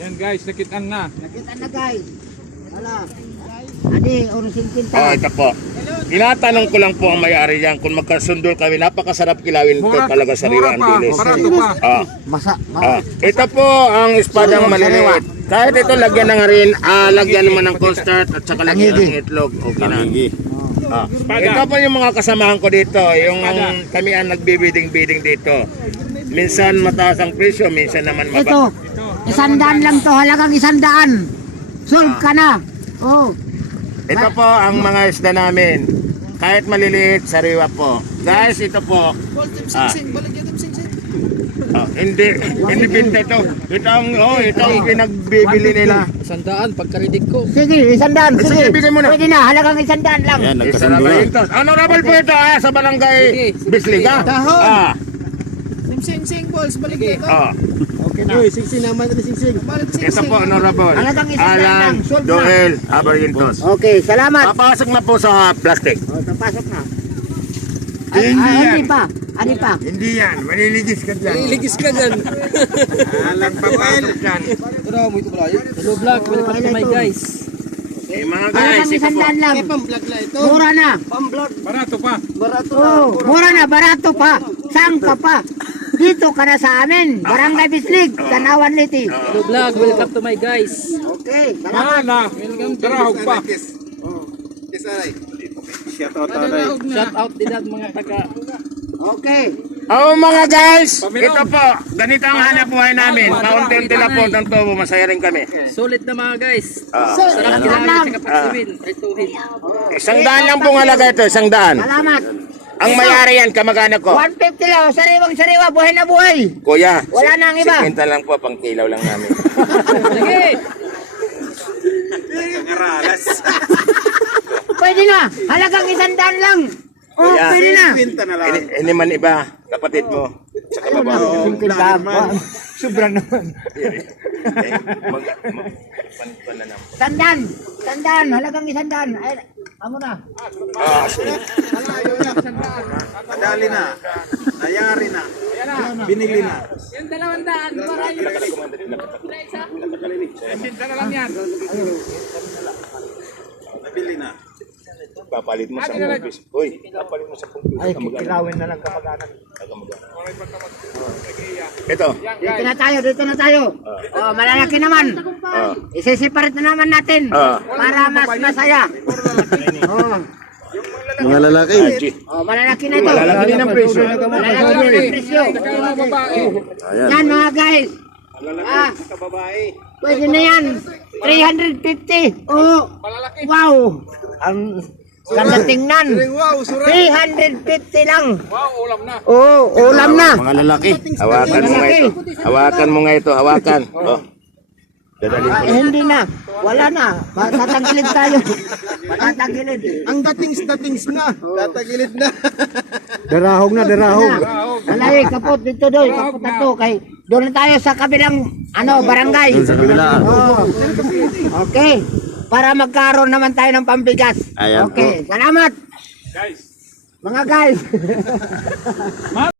Yan guys, nakitaan na. Nakita na guys. Wala. Adi, orusin kinta. Oh, ito po. Tinatanong ko lang po ang may-ari yan kung magkasundol kami. Napakasarap kilawin ito talaga sariwa ang dilis. Barato pa. Ito po ang espadang maliliit. Kahit ito lagyan ng rin, lagyan naman ng custard at saka lagyan ng itlog. Okay na. Ito po yung mga kasamahan ko dito. Yung kami ang nagbibiding-biding dito. Minsan mataas ang presyo, minsan naman Ito, 100 lang to, halagang 100. Solve ka na. Oh. Ito po ang mga isda namin. Kahit maliliit, sariwa po. Guys, ito po. Hindi binta ito. Ito ang pinagbibili nila. 100 pagkaridig ko. Sige, 100. Sige, bigay mo na. pwede na, halagang 100 lang. Ayan, nagkasundo na. Honorable po ito sa barangay Bisliga. Sing balls, balik dito. Okay na. Uy, sing naman na sing. Ito po, Honorable Halagang 100 lang. Alan Solve na. Joel Abarientos. Okay, salamat. Papasok na po sa plastic. Oh, papasok na. Hindi Ani pa. Hindi yan, maliligis ka dyan. Ligis ka dyan. Alang papasok dyan. Hello vlog, welcome to my guys. Okay, mga guys, Halagang ito po. 100 lang. Pang-vlog na ito. Mura na. Barato pa. Oh, mura na, barato pa. Saan ka pa? Dito ka na sa amin. Barangay Bislig, Tanawan Liti. Hello vlog, welcome to my guys. Okay, salamat. Mana, darahog pa. Shout out din at mga taga. Okay. Oh mga guys, ito po, ganito ang hanap buhay namin. Paunti-unti lang po ng tubo, masaya rin kami. Solid na mga guys. So, Sarap salamat. kilawin sa kapagsiwin. Prituhin. 100 lang pong halaga ito, 100. Salamat. Ang mayari yan, kamag-anak ko. 150 lang, sariwang-sariwa, buhay na buhay. Kuya, Wala na ang iba. 50 lang po, pang kilaw lang namin. Sige. Pwede na, halagang 100 lang. Oh, Kuya. pwede na. Ini man iba, kapatid mo. Sa kababaw. Sobra naman. Sandan, halagang 100. Ay, amo na. Madali na. Nayari na. Binili na. Yung 200, para yung isa. Sinta na lang yan. Nabili na. Papalit mo sa pupis. Uy, papalit mo sa pupis. Ay, kilawin na lang kapag-anak. Ito. Dito na tayo. Oh, malalaki naman. Isi-separate na naman natin para mas masaya. Oh, Mga lalaki. oh, malalaki na ito. Malalaki din ang presyo. Malalaki na ang presyo. Ayan. Yan mga guys. Pwede na yan. 350. Oh, wow. Ang ganda tingnan. 350 lang. Wow, ulam na. Oh, ulam na. Mga lalaki. Hawakan mo nga ito. Hawakan mo nga ito. Hawakan. Oh. Dadalhin ko. Hindi na. Wala na. Tatagilid tayo. Tatagilid. Ang datings na. Tatagilid na. Darahog na, darahog. Alay, kapot dito doy. Kapot na to. Kay, doon na tayo sa kabilang barangay. Sa kabila. Oh. Okay. Para magkaroon naman tayo ng pambigas. Ayan Okay. Salamat. Guys. Mga guys.